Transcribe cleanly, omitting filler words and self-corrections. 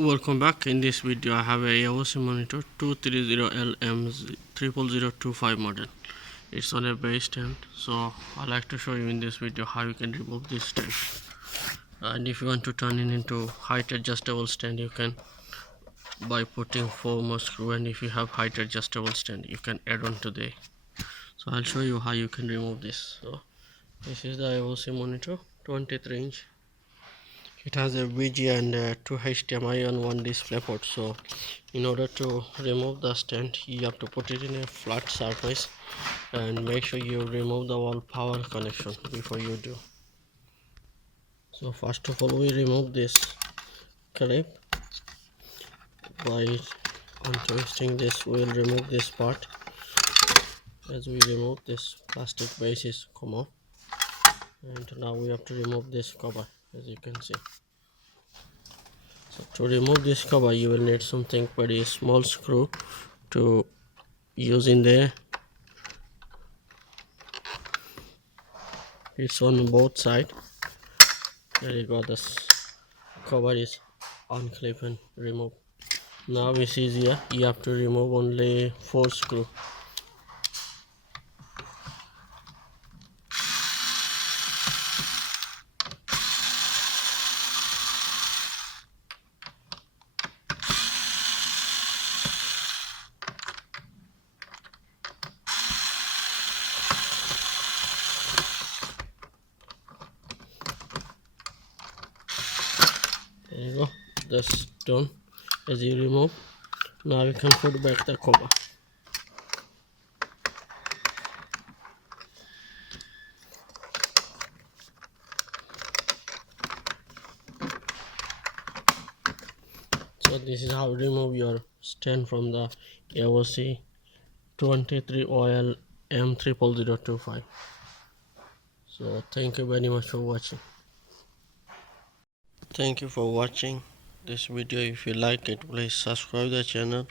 Welcome back. In this video I have a AOC monitor 230LM0025 model. It's on a base stand, so I like to show you in this video how you can remove this stand. And if you want to turn it into height adjustable stand, you can by putting 4 more screw, and if you have height adjustable stand you can add on to the. So I'll show you how you can remove this. So this is the AOC monitor, 23 inch. It has a VGA and 2 HDMI on one display port. So in order to remove the stand, you have to put it in a flat surface and make sure you remove the all power connection before you do. So first of all, we remove this clip by untwisting this. We'll remove this part. As we remove this, plastic base is come off, and now we have to remove this cover, as you can see. So to remove this cover, you will need something very small screw to use in there. It's on both sides. There you go. This cover is unclip and remove. Now it's easier. You have to remove only 4 screws. There you go. That's done. As you remove, now you can put back the cover. So this is how you remove your stand from the AOC 23OL M0025. So thank you very much for watching. Thank you for watching this video. If you like it, please subscribe the channel